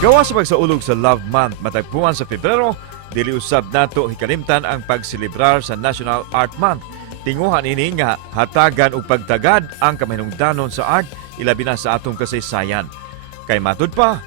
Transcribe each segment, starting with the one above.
Gawas sa pagsaulog sa Love Month matagpuan sa Pebrero, dili usab nato hikalimtan ang pagselebrar sa National Art Month. Tinguhan ini nga hatagan og pagtagad ang kamahinungdanon sa art, ilabi na sa atong kasaysayan. Kay matud pa,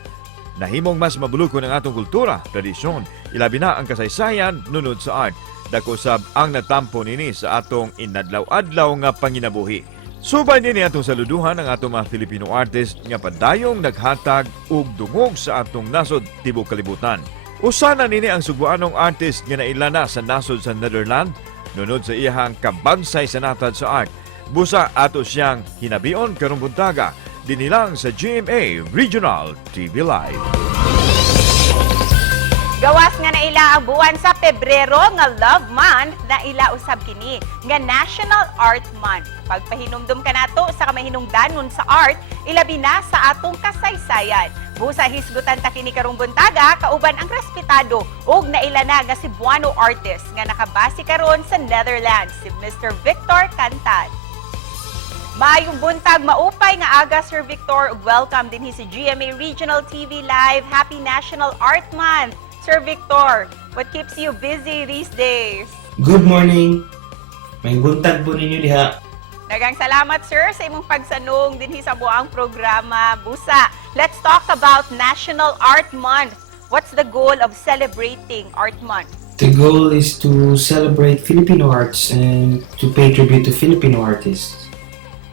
nahimong mas mabulukon ang atong kultura, tradisyon, ilabi na ang kasaysayan nunod sa art. Dako usab ang natampo nini sa atong inadlaw-adlaw nga panginabuhi. Subay nini atong saluduhan ang atong mga Filipino artist nga padayong naghatag og dungog sa atong nasod tibok kalibutan. Usa na nini ang Cebuanong artist nga nailana sa nasod sa Netherlands nunod sa iyahang kabansay sa natad sa art. Busa ato siyang hinabion karong buntaga dinilang sa GMA Regional TV Live. Gawas nga naila ang buwan sa Pebrero nga Love Month na ila usab kini nga National Art Month. Pagpahinumdum ka nato sa kamahinungdanon sa art, ilabi na sa atong kasaysayan. Busa hisgutan ta kini karong buntaga kauban ang respetado ug naila na nga Cebuano artist nga nakabase karon sa Netherlands, si Mr. Victor Cantal. Maayong buntag, maupay nga aga Sir Victor, ug welcome dinhi sa GMA Regional TV Live. Happy National Art Month. Sir Victor, what keeps you busy these days? Good morning. May buntag po ninyo diha. Daghang salamat sir sa imong pagsanong dinhi sa buang programa. Busa, let's talk about National Art Month. What's the goal of celebrating Art Month? The goal is to celebrate Filipino arts and to pay tribute to Filipino artists.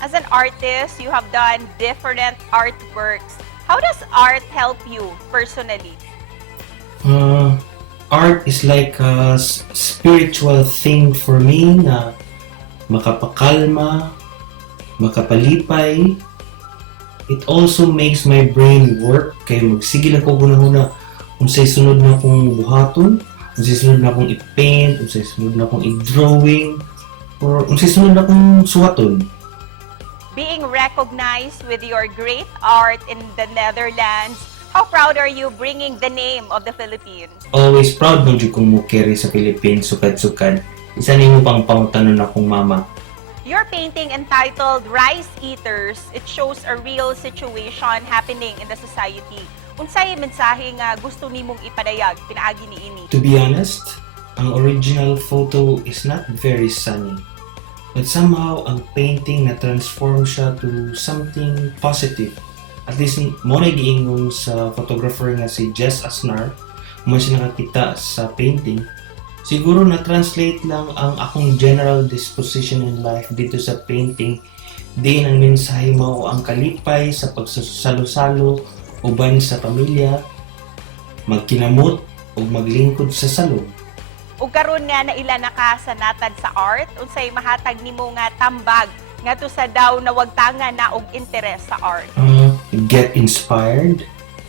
As an artist, you have done different artworks. How does art help you personally? Art is like a spiritual thing for me na makapakalma, makapalipay. It also makes my brain work kaya magsigil ako guna-guna unsay sunod na akong buhaton, unsay sunod na akong i-paint, unsay sunod na akong i-drawing, or unsay sunod na akong suwaton. Being recognized with your great art in the Netherlands, how proud are you bringing the name of the Philippines? Always proud mo dyan kung mukiri sa Philippines, sukad-sukad. Isa nimo pang pangutanon akong mama. Your painting entitled Rice Eaters, it shows a real situation happening in the society. Unsay mensahe nga gusto nimong ipadayag pinaagi niini? To be honest, ang original photo is not very sunny. But somehow, ang painting na-transform siya to something positive. At least, mo na giingon sa photographer nga si Jess Asnar, mo siya nakakita sa painting. Siguro na-translate lang ang akong general disposition in life dito sa painting. Din ang mensahe mo ang kalipay sa pagsasalo-salo, uban sa pamilya, magkinamot o maglingkod sa salog. Ug karon nga naila na ka sa natad sa art, unsay mahatag nimo nga tambag ngadto sa daw na wagtangan na og interes sa art? Get inspired,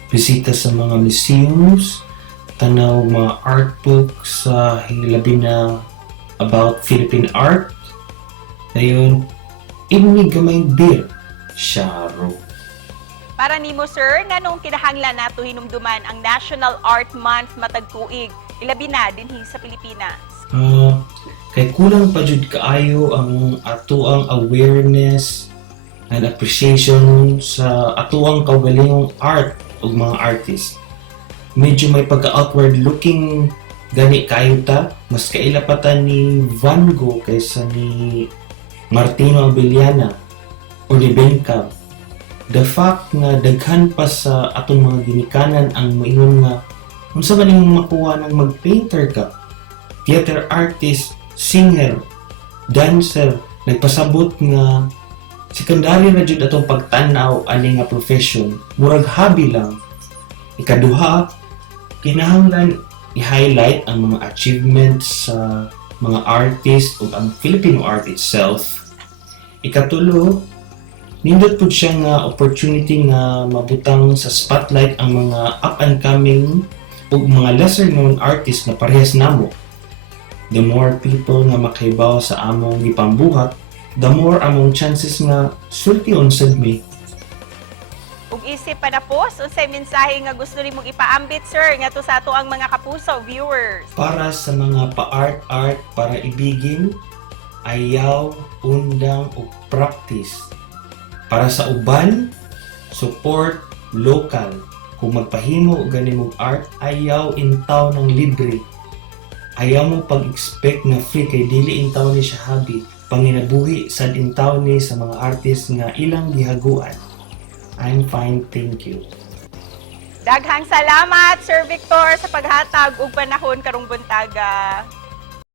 bisita sa mga museums, tanaw mga art books sa hilabi na about Philippine art. Dayon, inig gamay beer, Sharo. Para nimo sir, nganong kinahanglan nato hinumduman ang National Art Month matag tuig, ilabi na dinhi sa Pilipinas? Kay kulang pa jud kaayo ang atoang awareness and appreciation sa atoang kaugalingong art ug mga artist. Medyo may pagka-outward looking gani kayo ta, mas kailapatan ni Van Gogh kaysa ni Martino Abellana o ni Benka. The fact nga daghan pa sa atong mga ginikanan ang moingon nga unsa ba ning makuha ng mag-painter ka, theater artist, singer, dancer, nagpasabot nga sekondary na jud atong pagtanaw ani nga profession, murag hobby lang. Ikaduha, kinahanglan i-highlight ang mga achievements sa mga artist o ang Filipino art itself. Ikatulo, nindot po siya nga opportunity nga mabutang sa spotlight ang mga up-and-coming o mga lesser-known artists na parehas namo. The more people nga makahibaw sa among gipambuhat, the more among chances nga sultion sad mi. Ug isip pa na po, unsay mensahe nga gusto nimong ipaambit sir ngadto sa ato ang mga kapuso viewers? Para sa mga pa-art para ibigin, ayaw, undang o practice. Para sa uban, support local. Kung magpahimo og ganimong art, ayaw intaw ng libre. Ayaw mo pag-expect na free kay dili intaw ni siya hobby. Panginabuhi sad intaw ni sa mga artist nga ilang gihaguan. I'm fine, thank you. Daghang salamat, Sir Victor, sa paghatag og panahon karong buntaga.